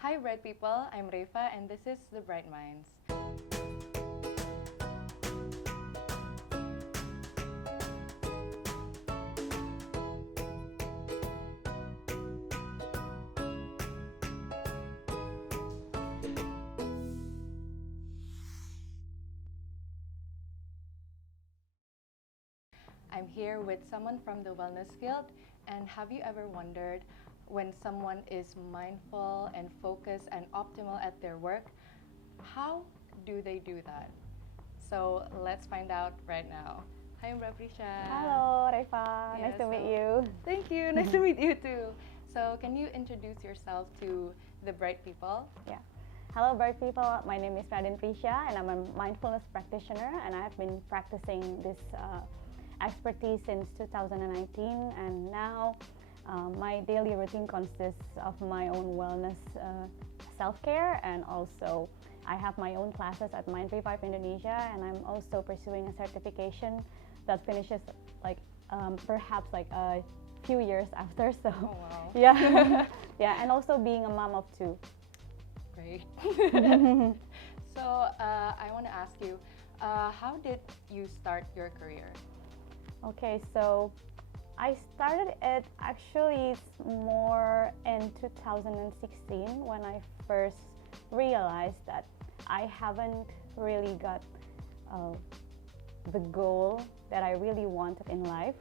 Hi Bright People, I'm Reva and this is The Bright Minds. I'm here with someone from the wellness field, and have you ever wondered when someone is mindful and focused and optimal at their work, how do they do that? So let's find out right now. Hi Raden Prisya. Hello, Reva. Yeah, Nice to meet so- you. Thank you, nice to meet you too. So can you introduce yourself to the Bright People? Yeah. Hello, bright people. My name is Raden Prisya, and I'm a mindfulness practitioner. And I have been practicing this expertise since 2019. And now, my daily routine consists of my own wellness, self-care, and also I have my own classes at Mind Revive Indonesia, and I'm also pursuing a certification that finishes perhaps a few years after. So, Oh wow. yeah, yeah, and also being a mom of two. Great. So I want to ask you, how did you start your career? Okay, so I started it actually it's more in 2016 when I first realized that I haven't really got uh, the goal that I really wanted in life.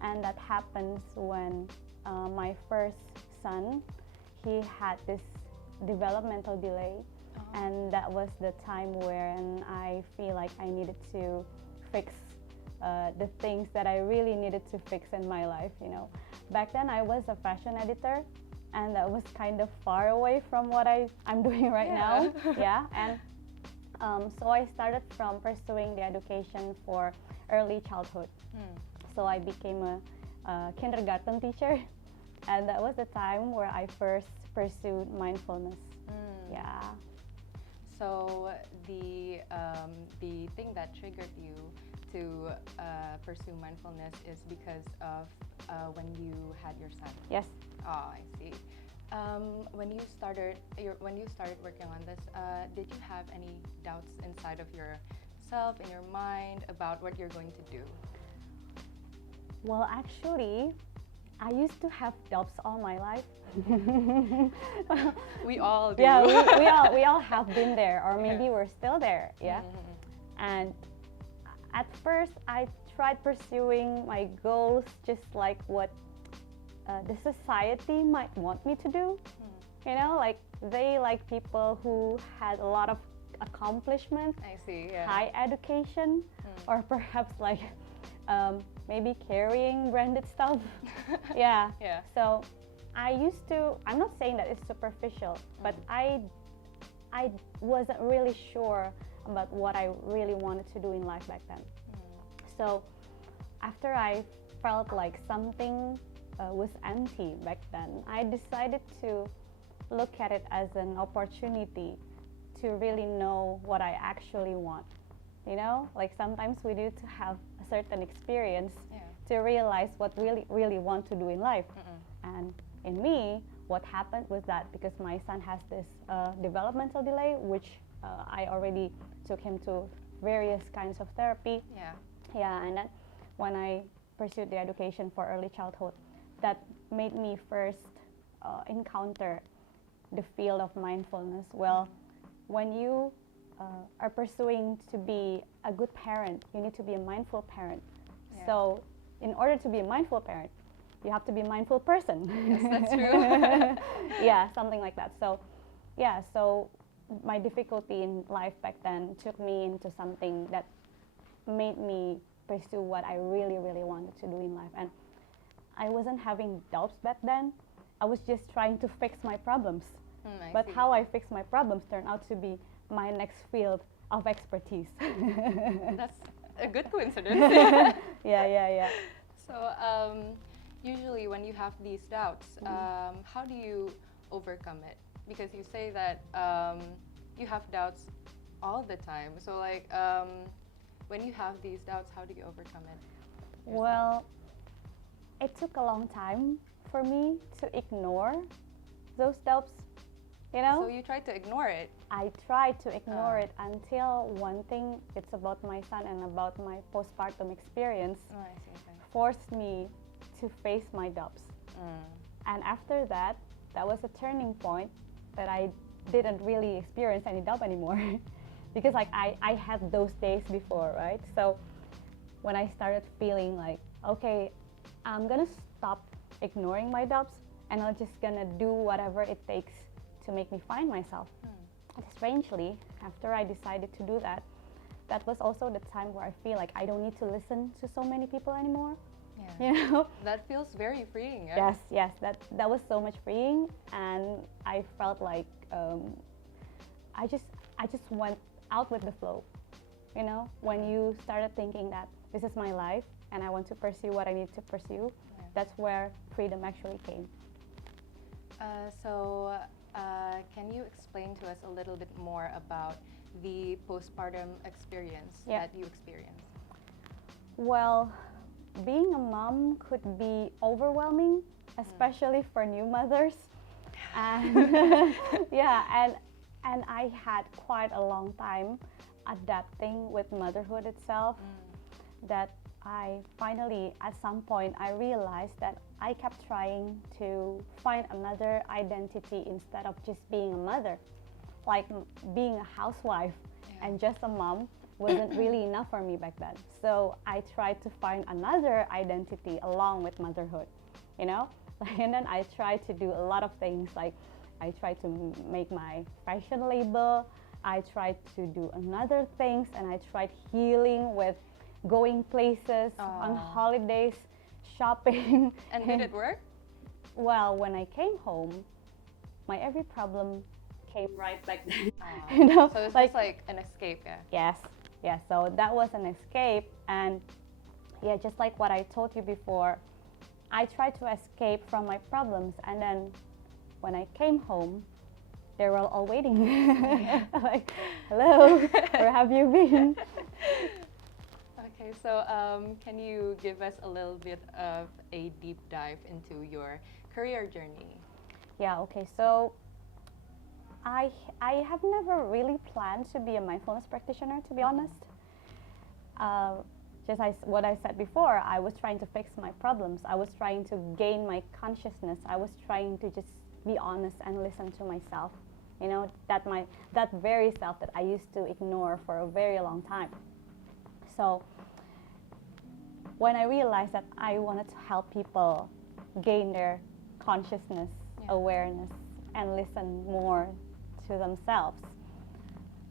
And that happens when my first son, he had this developmental delay. And that was the time when I feel like I needed to fix the things that I really needed to fix in my life, you know. Back then I was a fashion editor, and that was kind of far away from what I'm doing right now. Yeah, and so I started from pursuing the education for early childhood. So I became a kindergarten teacher, and that was the time where I first pursued mindfulness. Yeah. So the thing that triggered you to pursue mindfulness is because of when you had your son. Yes. Oh, I see. When you started working on this, did you have any doubts inside of yourself, in your mind, about what you're going to do? Well, actually, I used to have doubts all my life. We all do. Yeah, we all have been there, or maybe we're still there. Yeah. And at first, I tried pursuing my goals just like what the society might want me to do. You know, like they like people who had a lot of accomplishments, I see. Yeah. high education, or perhaps like maybe carrying branded stuff. Yeah. Yeah. So I'm not saying that it's superficial, but I wasn't really sure about what I really wanted to do in life back then. So after I felt like something was empty back then, I decided to look at it as an opportunity to really know what I actually want. You know, like sometimes we need to have a certain experience to realize what we really want to do in life. And in me, what happened was that because my son has this developmental delay, which I already took him to various kinds of therapy. Yeah, and then when I pursued the education for early childhood, that made me first encounter the field of mindfulness. Well, when you are pursuing to be a good parent, you need to be a mindful parent. So in order to be a mindful parent, you have to be a mindful person. Yes, that's true. Yeah, something like that. So yeah, so my difficulty in life back then took me into something that made me pursue what I really, really wanted to do in life. And I wasn't having doubts back then. I was just trying to fix my problems. But how I fix my problems turned out to be my next field of expertise. That's a good coincidence. Yeah. So usually when you have these doubts, how do you overcome it? Because you say that you have doubts all the time. So like when you have these doubts, how do you overcome it yourself? Well, it took a long time for me to ignore those doubts you know? So you tried to ignore it. I tried to ignore it until one thing, it's about my son and about my postpartum experience, Oh, I see. Okay. forced me to face my doubts. And after that, that was a turning point that I didn't really experience any doubt anymore. Because like I had those days before, right? So when I started feeling like, okay, I'm gonna stop ignoring my doubts and I'm just gonna do whatever it takes to make me find myself. And strangely, after I decided to do that, that was also the time where I feel like I don't need to listen to so many people anymore. Yeah. You know? That feels very freeing. Right? Yes, that was so much freeing, and I felt like I just went out with the flow. You know, when you started thinking that this is my life and I want to pursue what I need to pursue, that's where freedom actually came. Can you explain to us a little bit more about the postpartum experience that you experienced? Well, being a mom could be overwhelming, especially for new mothers. And and I had quite a long time adapting with motherhood itself, that I finally, at some point, I realized that I kept trying to find another identity instead of just being a mother. Like being a housewife and just a mom wasn't really enough for me back then. So I tried to find another identity along with motherhood, you know? And then I tried to do a lot of things, like I tried to make my fashion label, I tried to do another things, and I tried healing with going places, on holidays, shopping. And did it work? Well, when I came home, my every problem came right back then. You know? So it's just like an escape, Yes. So that was an escape, and just like what I told you before, I tried to escape from my problems, and then when I came home, they were all waiting. Like, hello, where have you been? Okay, so can you give us a little bit of a deep dive into your career journey? Yeah, okay, so I have never really planned to be a mindfulness practitioner, to be honest. Just what I said before, I was trying to fix my problems. I was trying to gain my consciousness. I was trying to just be honest and listen to myself. You know, that very self that I used to ignore for a very long time. So when I realized that I wanted to help people gain their consciousness, awareness, and listen more to themselves,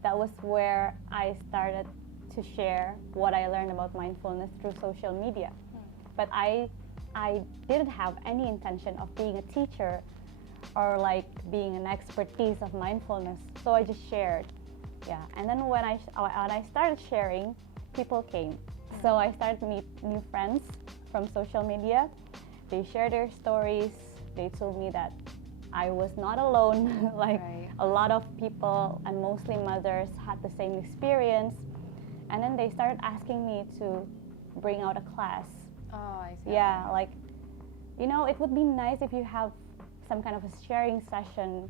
that was where I started to share what I learned about mindfulness through social media. But I didn't have any intention of being a teacher or like being an expertise of mindfulness, so I just shared. And then when I started sharing, people came. So I started to meet new friends from social media. They shared their stories. They told me that I was not alone. A lot of people, and mostly mothers, had the same experience. And then they started asking me to bring out a class. Oh, I see. Yeah, like, you know, it would be nice if you have some kind of a sharing session.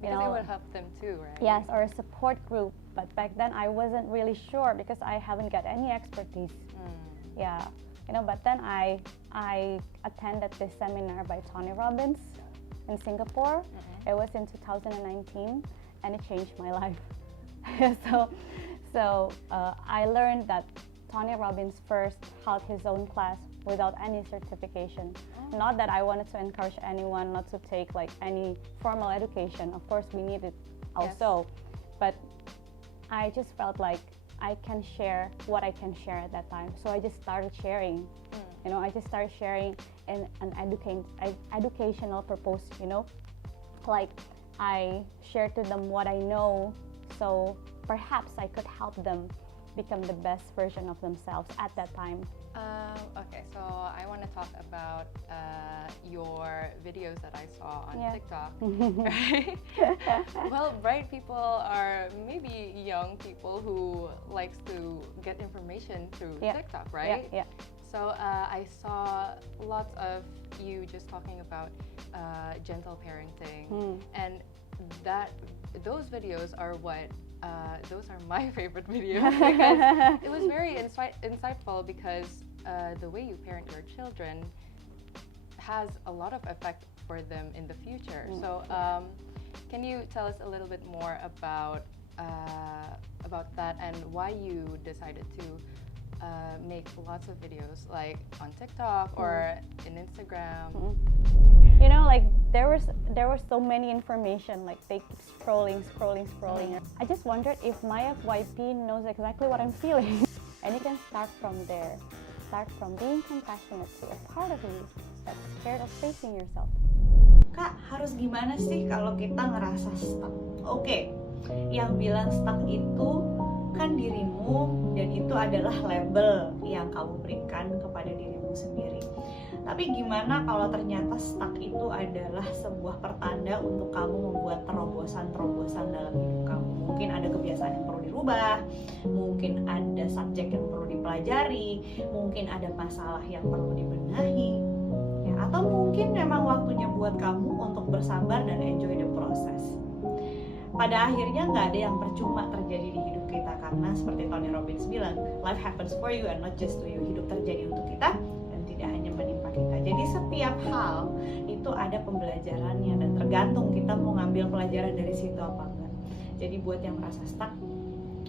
Because it would help them too, right? Yes, or a support group. But back then I wasn't really sure because I haven't got any expertise. Yeah, you know, but then I attended this seminar by Tony Robbins in Singapore. It was in 2019, and it changed my life. So I learned that Tony Robbins first held his own class without any certification. Not that I wanted to encourage anyone not to take like any formal education. Of course, we need it also. But I just felt like I can share what I can share at that time. So I just started sharing. You know, I just started sharing in an educational purpose, you know. Like I shared to them what I know, so perhaps I could help them become the best version of themselves at that time. Okay, so I want to talk about your videos that I saw on TikTok. Right? Well, bright people are maybe young people who likes to get information through TikTok, right? Yeah. So I saw lots of you just talking about gentle parenting, and those videos are those are my favorite videos because it was very insightful because the way you parent your children has a lot of effect for them in the future. So can you tell us a little bit more about that and why you decided to make lots of videos like on TikTok or in Instagram? You know, like there was so many information, like they keep scrolling. I just wondered if my FYP knows exactly what I'm feeling. And you can start from there. Start from being compassionate to a part of you that's scared of facing yourself. Kak, harus gimana sih kalau kita ngerasa stuck? Oke, yang bilang stuck itu kan dirimu, dan itu adalah label yang kamu berikan kepada dirimu sendiri. Tapi gimana kalau ternyata stuck itu adalah sebuah pertanda untuk kamu membuat terobosan-terobosan dalam hidup kamu. Mungkin ada kebiasaan yang perlu dirubah, mungkin ada subjek yang perlu dipelajari, mungkin ada masalah yang perlu dibenahi, ya, atau mungkin memang waktunya buat kamu untuk bersabar dan enjoy the process. Pada akhirnya nggak ada yang percuma terjadi di hidup kita, karena seperti Tony Robbins bilang, life happens for you and not just to you. Hidup terjadi untuk kita dan tidak hanya menimpa kita. Jadi setiap hal itu ada pembelajarannya dan tergantung kita mau ngambil pelajaran dari situ apa enggak. Jadi buat yang merasa stuck,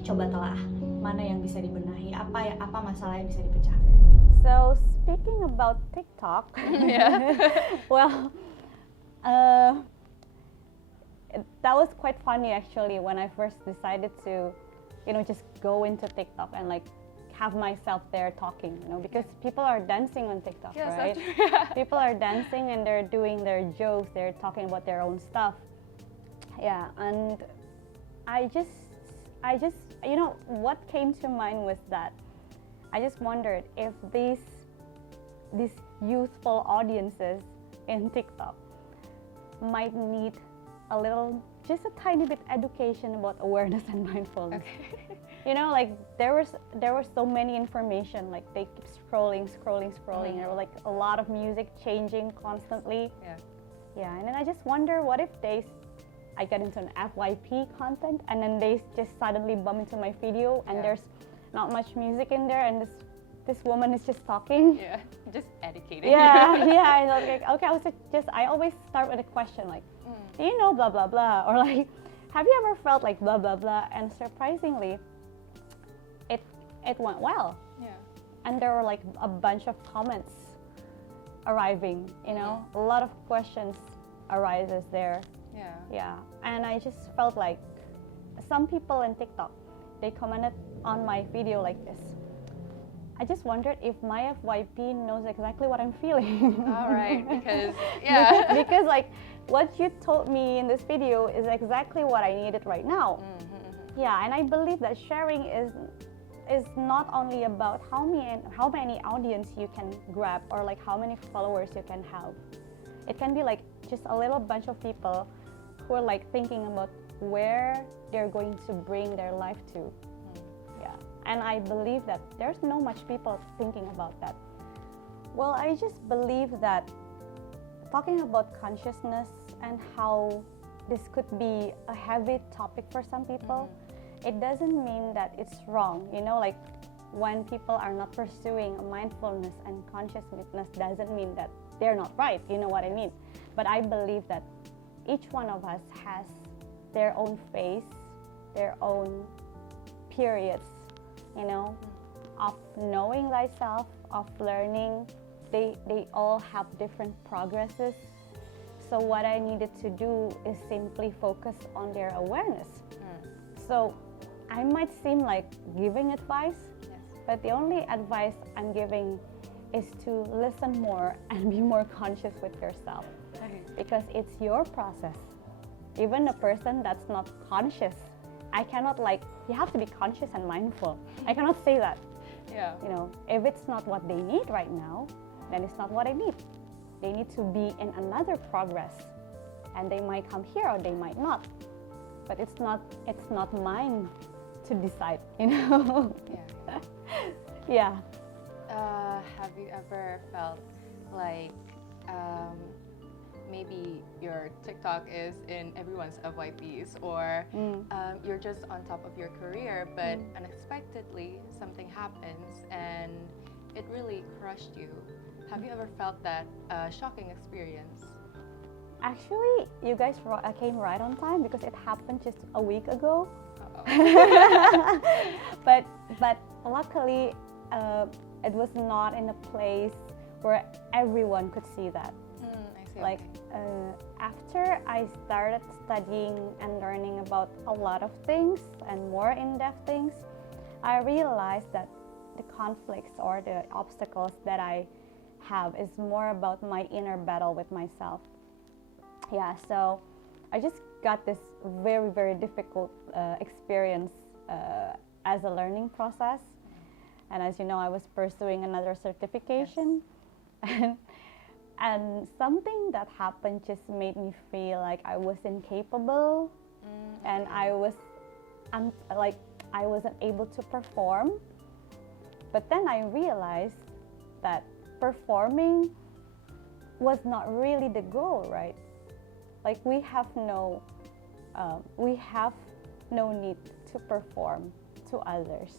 coba telah mana yang bisa dibenahi, apa masalah yang bisa dipecah. So speaking about TikTok, well, that was quite funny actually when I first decided to, just go into TikTok and like have myself there talking, because people are dancing on TikTok, right? People are dancing and they're doing their jokes, they're talking about their own stuff. Yeah, and I just, what came to mind was that I just wondered if these youthful audiences in TikTok might need just a tiny bit education about awareness and mindfulness. Okay. Like there was so many information, like they keep scrolling, and there were like a lot of music changing constantly. Yeah, and then I just wonder, what if I get into an FYP content and then they just suddenly bump into my video and there's not much music in there and this woman is just talking. Yeah, just educating. Yeah, and I was like, okay, I always start with a question like, do you know blah blah blah, or like, have you ever felt like blah blah blah? And surprisingly, it went well. Yeah. And there were like a bunch of comments arriving. A lot of questions arises there. Yeah. And I just felt like some people in TikTok, they commented on my video like this: I just wondered if my FYP knows exactly what I'm feeling. All right, because because like what you told me in this video is exactly what I needed right now. Yeah, and I believe that sharing is not only about how many audience you can grab or like how many followers you can have. It can be like just a little bunch of people who are like thinking about where they're going to bring their life to. Yeah, and I believe that there's no much people thinking about that. Well, I just believe that talking about consciousness and how this could be a heavy topic for some people, it doesn't mean that it's wrong. Like when people are not pursuing mindfulness and consciousness doesn't mean that they're not right, you know what I mean? But I believe that each one of us has their own phase, their own periods, of knowing thyself, of learning. They all have different progresses. So what I needed to do is simply focus on their awareness. So I might seem like giving advice, but the only advice I'm giving is to listen more and be more conscious with yourself. Because it's your process. Even a person that's not conscious, I cannot you have to be conscious and mindful. I cannot say that. Yeah. If it's not what they need right now, then it's not what I need. They need to be in another progress, and they might come here or they might not. But it's not mine to decide, Yeah. Yeah. Have you ever felt like maybe your TikTok is in everyone's FYPs, or you're just on top of your career, but unexpectedly something happens and it really crushed you. Have you ever felt that shocking experience? Actually, you guys came right on time because it happened just a week ago. but luckily, it was not in a place where everyone could see that. I see. Like after I started studying and learning about a lot of things and more in-depth things, I realized that the conflicts or the obstacles that I have is more about my inner battle with myself. Yeah, so I just got this very, very difficult experience as a learning process. And as you know, I was pursuing another certification. Yes. And something that happened just made me feel like I was incapable, and I wasn't able to perform. But then I realized that performing was not really the goal, right? Like we have no need to perform to others.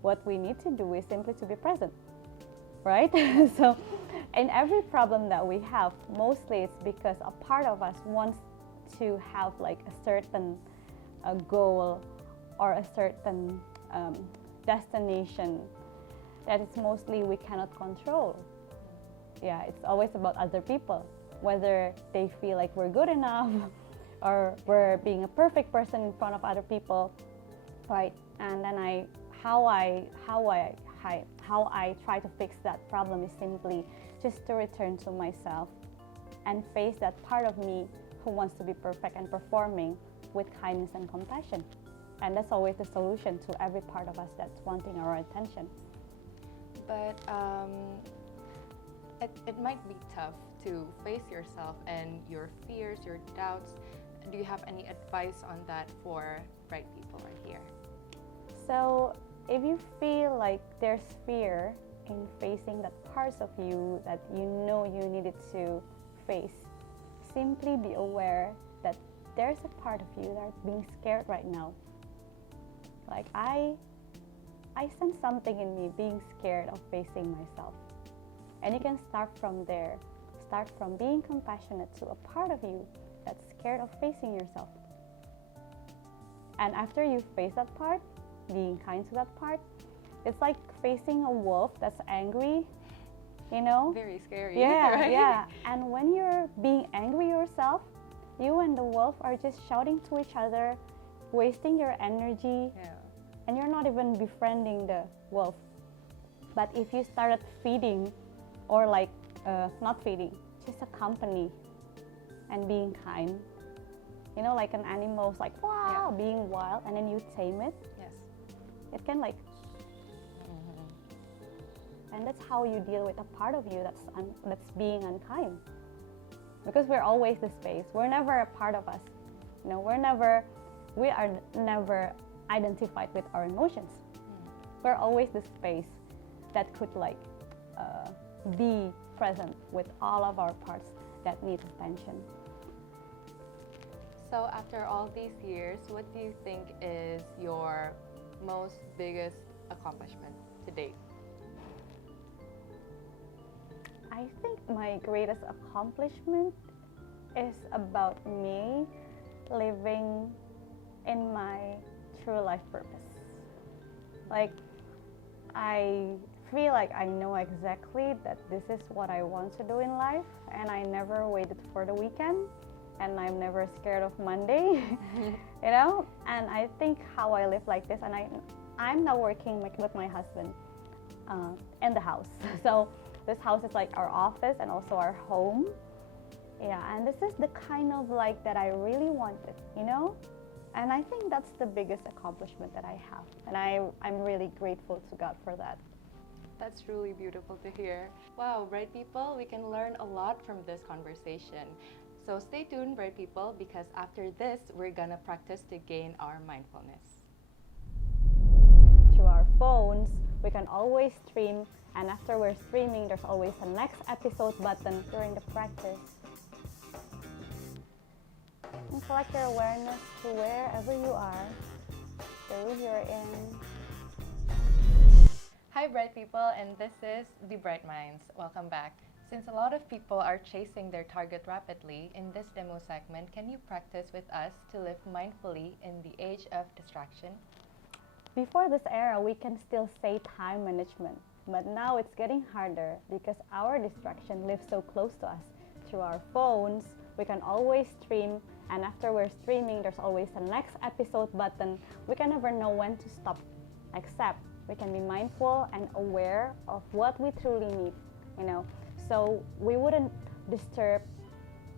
What we need to do is simply to be present, right? So in every problem that we have, mostly it's because a part of us wants to have like a certain goal or a certain destination that is mostly we cannot control. Yeah, it's always about other people, whether they feel like we're good enough or we're being a perfect person in front of other people, right? And then how I try to fix that problem is simply just to return to myself and face that part of me who wants to be perfect and performing with kindness and compassion. And that's always the solution to every part of us that's wanting our attention. But it might be tough to face yourself and your fears, your doubts. Do you have any advice on that for bright people right here? So if you feel like there's fear in facing that parts of you that you know you needed to face, simply be aware that there's a part of you that's being scared right now. Like I sense something in me being scared of facing myself. And you can start from there. Start from being compassionate to a part of you that's scared of facing yourself. And after you face that part, being kind to that part, it's like facing a wolf that's angry, you know? Very scary. Yeah, right? yeah. And when you're being angry yourself, you and the wolf are just shouting to each other, wasting your energy, and you're not even befriending the wolf. But if you started feeding, or like not feeding, just accompany and being kind, you know, like an animal's like wow, being wild, and then you tame it. Yes. It can like, and that's how you deal with a part of you that's being unkind. Because we're always the space. We're never a part of us. You know, we are never identified with our emotions. We're always the space that could like be present with all of our parts that need attention. So after all these years, what do you think is your most biggest accomplishment to date? I think my greatest accomplishment is about me living in my true life purpose. Like, I feel like I know exactly that this is what I want to do in life, and I never waited for the weekend, and I'm never scared of Monday, you know? And I think how I live like this, and I'm now working with my husband in the house. So this house is like our office and also our home. Yeah, and this is the kind of like that I really wanted, you know? And I think that's the biggest accomplishment that I have. And I'm really grateful to God for that. That's really beautiful to hear. Wow, bright people, we can learn a lot from this conversation. So stay tuned, bright people, because after this, we're gonna practice to gain our mindfulness. Through our phones, we can always stream, and after we're streaming, there's always a next episode button during the practice. And collect your awareness to wherever you are, the room you're in. Hi, bright people, and this is The Bright Minds. Welcome back. Since a lot of people are chasing their target rapidly, in this demo segment, can you practice with us to live mindfully in the age of distraction? Before this era, we can still say time management, but now it's getting harder because our distraction lives so close to us. Through our phones, we can always stream, and after we're streaming, there's always the next episode button. We can never know when to stop, except we can be mindful and aware of what we truly need, so we wouldn't disturb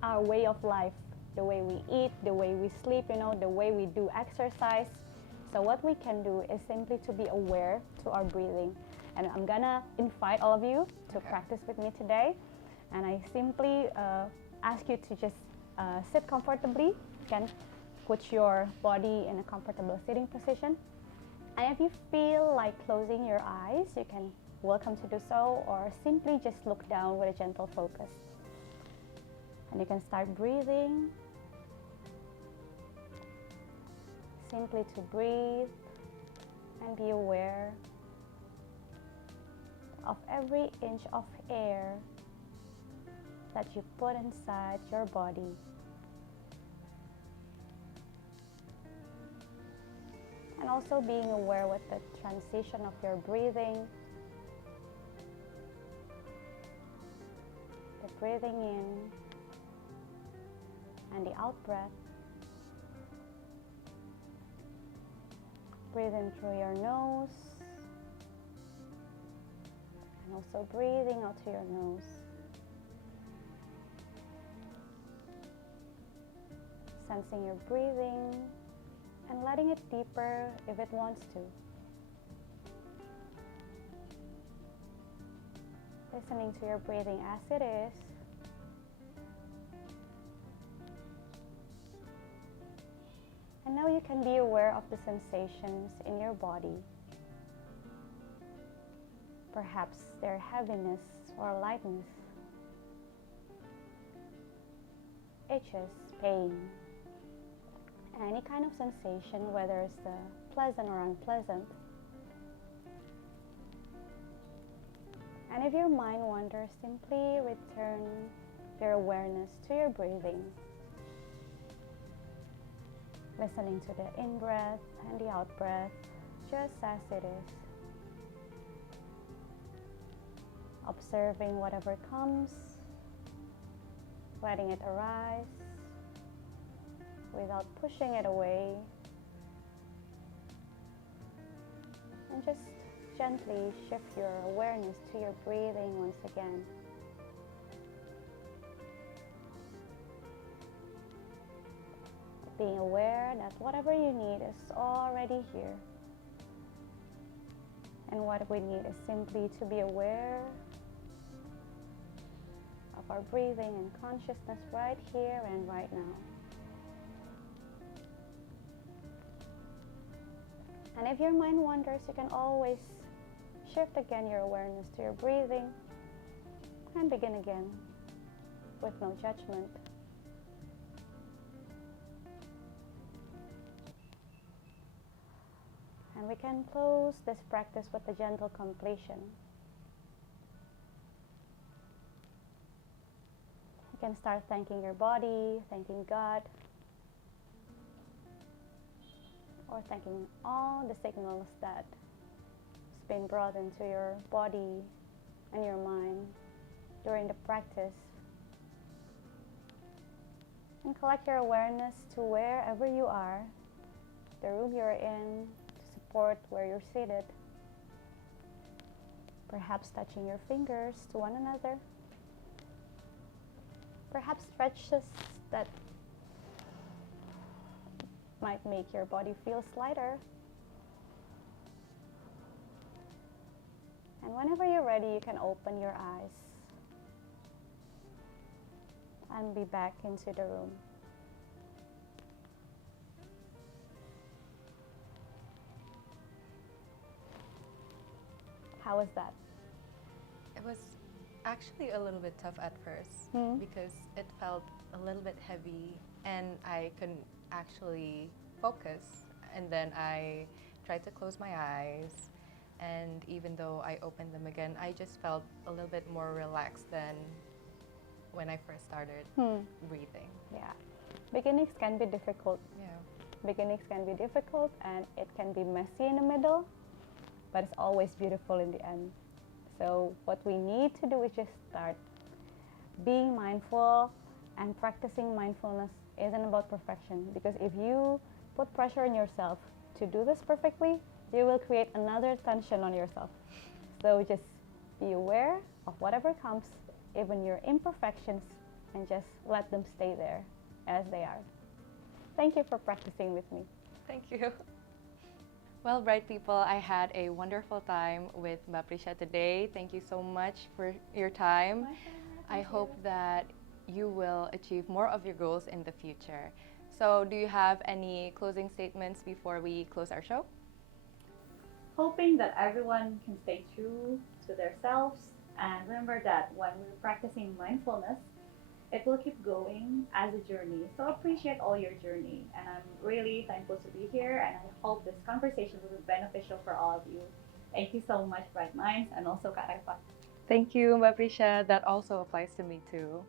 our way of life, the way we eat, the way we sleep, the way we do exercise. So what we can do is simply to be aware to our breathing. And I'm gonna invite all of you to practice with me today. And I simply ask you to just sit comfortably. You can put your body in a comfortable sitting position. And if you feel like closing your eyes, you can welcome to do so, or simply just look down with a gentle focus. And you can start breathing. Simply to breathe and be aware of every inch of air that you put inside your body. And also being aware with the transition of your breathing. The breathing in and the out breath. Breathe in through your nose and also breathing out through your nose. Sensing your breathing and letting it deeper if it wants to. Listening to your breathing as it is. And now you can be aware of the sensations in your body. Perhaps their heaviness or lightness, itches, pain, any kind of sensation, whether it's the pleasant or unpleasant. And if your mind wanders, simply return your awareness to your breathing. Listening to the in-breath and the out-breath, just as it is. Observing whatever comes, letting it arise, without pushing it away. And just gently shift your awareness to your breathing once again. Being aware that whatever you need is already here. And what we need is simply to be aware of our breathing and consciousness right here and right now. And if your mind wanders, you can always shift again your awareness to your breathing and begin again with no judgment. And we can close this practice with a gentle completion. You can start thanking your body, thanking God, or thanking all the signals that has been brought into your body and your mind during the practice. And collect your awareness to wherever you are, the room you're in, support where you're seated. Perhaps touching your fingers to one another. Perhaps stretches that might make your body feel lighter. And whenever you're ready, you can open your eyes and be back into the room. How was that? It was actually a little bit tough at first because it felt a little bit heavy and I couldn't actually focus. And then I tried to close my eyes, and even though I opened them again, I just felt a little bit more relaxed than when I first started breathing. Yeah. Beginnings can be difficult. Yeah. Beginnings can be difficult and it can be messy in the middle, but it's always beautiful in the end. So what we need to do is just start. Being mindful and practicing mindfulness isn't about perfection, because if you put pressure on yourself to do this perfectly, you will create another tension on yourself. So just be aware of whatever comes, even your imperfections, and just let them stay there as they are. Thank you for practicing with me. Thank you. Well, bright people, I had a wonderful time with Mbak Prisya today. Thank you so much for your time. I hope that you will achieve more of your goals in the future. So, do you have any closing statements before we close our show? Hoping that everyone can stay true to themselves, and remember that when we're practicing mindfulness, it will keep going as a journey. So appreciate all your journey, and I'm really thankful to be here, and I hope this conversation will be beneficial for all of you. Thank you so much, Bright Minds, and also Kak Reva. Thank you, Mbak Prisya. That also applies to me too.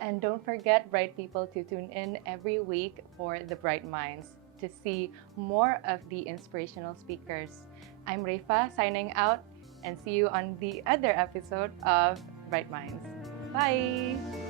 And don't forget, bright people, to tune in every week for the Bright Minds to see more of the inspirational speakers. I'm Reva signing out, and see you on the other episode of Bright Minds. Bye!